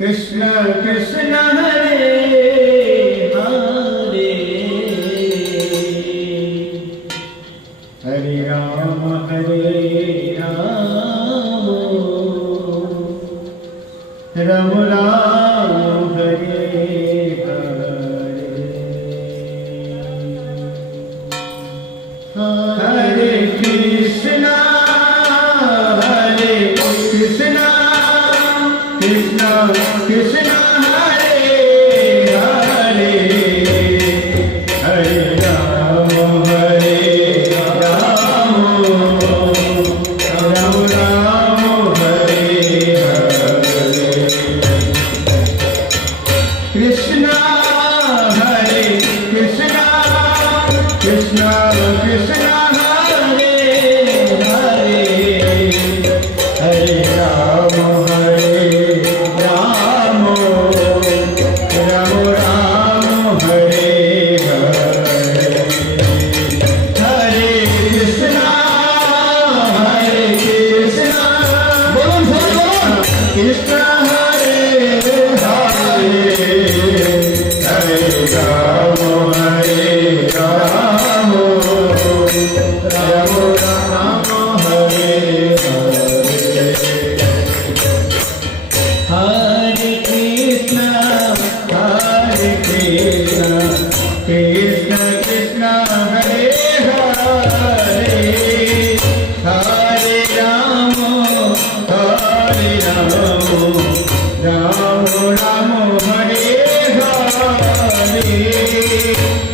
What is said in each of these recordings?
कृष्ण कृष्ण हरे हरे हरे राम राम राम हरे हरे हरे कृष्णा कृष्णा कृष्णा हरे हरे हरे राम राम राम हरे हरे कृष्णा हरे कृष्णा कृष्णा कृष्णा हरे हरे हरे राम राम राम हरे हरे हरे कृष्णा बोलो कृष्णा हरे हरे हरे राम राम राम हरे हरे हरे कृष्णा कृष्ण कृष्ण हरे हरे हरे राम राम राम हरे हरे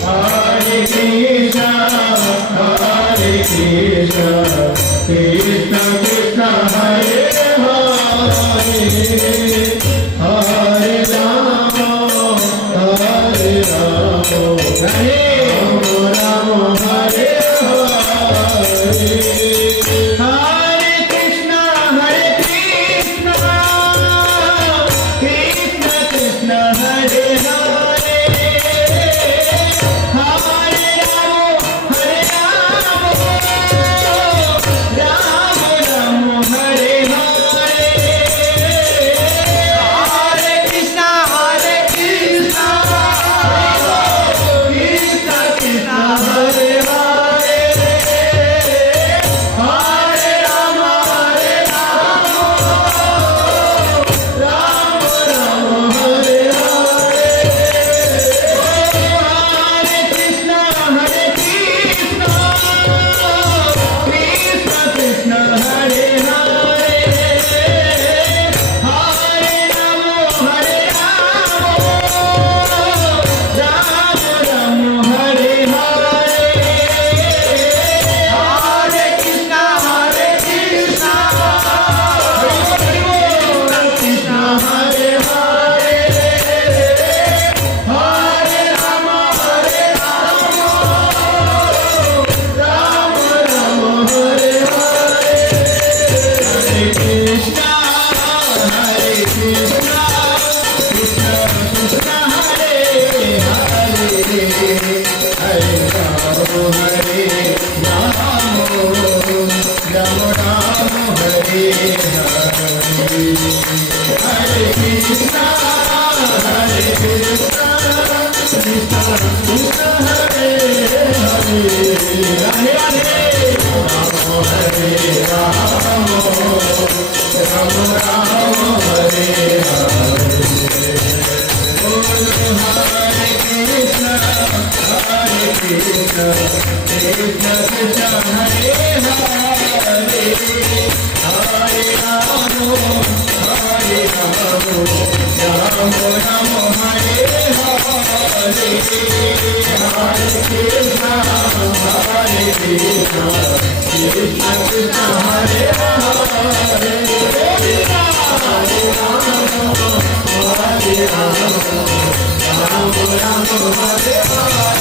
हरे कृष्णा कृष्ण कृष्ण हरे हरे हरे राम हरे राम हरे हरे हरे कृष्णा कृष्ण कृष्ण हरे हरे हरे राम राम राम हरे हरे हरे कृष्णा कृष्ण कृष्ण हरे हरे हरे राम राम राम हरे हरे हरे कृष्णा कृष्ण कृष्ण हरे हरे हरे राम राम राम हरे हरे हरे कृष्णा कृष्ण हरे हरे हरे राम राम राम हरे हरे हरे कृष्णा कृष्ण कृष्ण कृष्ण हरे हरे हरे राम राम राम हरे हरे हरे कृष्णा कृष्ण कृष्ण हरे हरे हरे राम राम हरे हरे बोलो हरे कृष्ण कृष्ण कृष्ण हरे हरे हरे राम राम राम हरे हरे हरे कृष्ण कृष्ण कृष्ण हरे हरे हरे राम राम हरे हरे हरे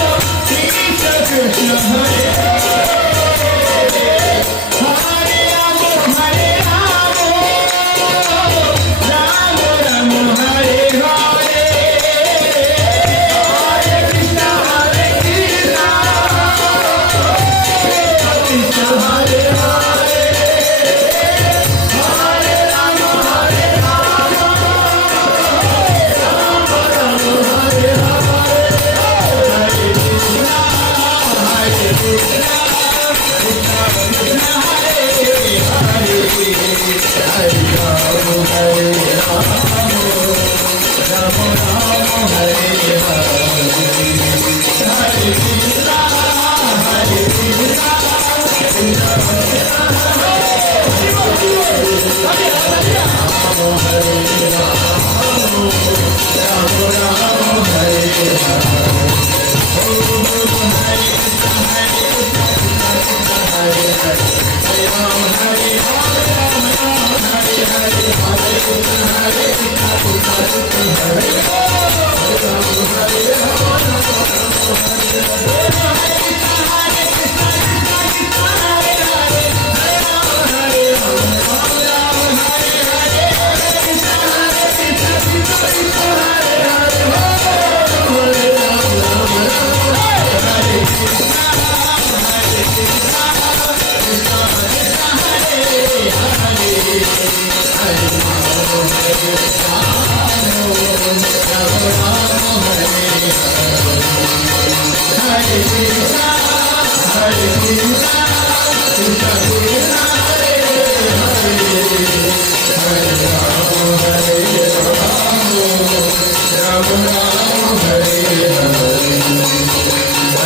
कृष्ण कृष्ण कृष्ण हरे हरे राम राम राम हरे हरे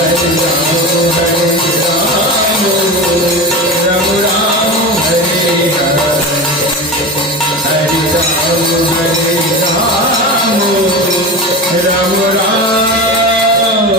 Hare